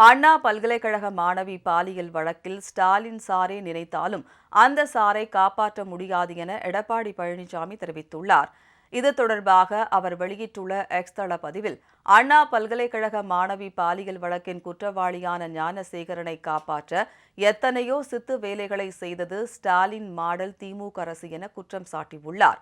அண்ணா பல்கலைக்கழக மாணவி பாலியல் வழக்கில் ஸ்டாலின் சாரே நினைத்தாலும் அந்த சாரை காப்பாற்ற முடியாது என எடப்பாடி பழனிசாமி தெரிவித்துள்ளார். இது தொடர்பாக அவர் வெளியிட்டுள்ள எக்ஸ் தள பதிவில் அண்ணா பல்கலைக்கழக மாணவி பாலியல் வழக்கின் குற்றவாளியான ஞானசேகரனை காப்பாற்ற எத்தனையோ சித்து வேலைகளை செய்தது ஸ்டாலின் மாடல் திமுக அரசு என குற்றம் சாட்டியுள்ளார்.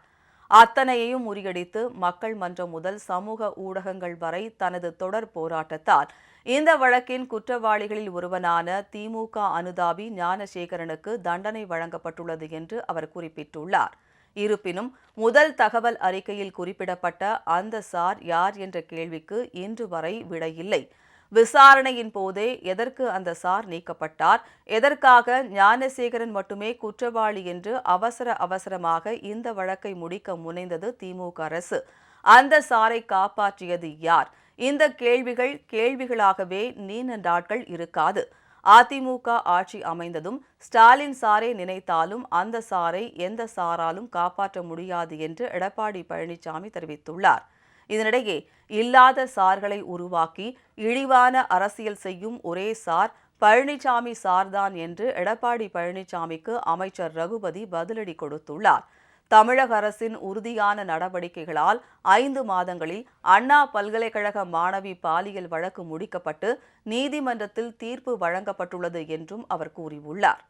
அத்தனையையும் முறியடித்து மக்கள் மன்றம் முதல் சமூக ஊடகங்கள் வரை தனது தொடர் போராட்டத்தால் இந்த வழக்கின் குற்றவாளிகளில் ஒருவனான திமுக அனுதாபி ஞானசேகரனுக்கு தண்டனை வழங்கப்பட்டுள்ளது என்று அவர் குறிப்பிட்டுள்ளார். இருப்பினும் முதல் தகவல் அறிக்கையில் குறிப்பிடப்பட்ட அந்த சார் யார் என்ற கேள்விக்கு இன்று வரை விடையில்லை. விசாரணையின் போதே எதற்கு அந்த சார் நீக்கப்பட்டார்? எதற்காக ஞானசேகரன் மட்டுமே குற்றவாளி என்று அவசர அவசரமாக இந்த வழக்கை முடிக்க முனைந்தது திமுக அரசு? அந்த சாரை காப்பாற்றியது யார்? இந்த கேள்விகள் கேள்விகளாகவே நீண்ட நாட்கள் இருக்காது. அதிமுக ஆட்சி அமைந்ததும் ஸ்டாலின் சாரை நினைத்தாலும் அந்த சாரை எந்த சாராலும் காப்பாற்ற முடியாது என்று எடப்பாடி பழனிசாமி தெரிவித்துள்ளார். இதனிடையே இல்லாத சார்களை உருவாக்கி இழிவான அரசியல் செய்யும் ஒரே சார் பழனிசாமி சார்தான் என்று எடப்பாடி பழனிசாமிக்கு அமைச்சர் ரகுபதி பதிலடி கொடுத்துள்ளார். தமிழக அரசின் உறுதியான நடவடிக்கைகளால் ஐந்து மாதங்களில் அண்ணா பல்கலைக்கழக மாணவி பாலியல் வழக்கு முடிக்கப்பட்டு நீதிமன்றத்தில் தீர்ப்பு வழங்கப்பட்டுள்ளது என்றும் அவர் கூறியுள்ளார்.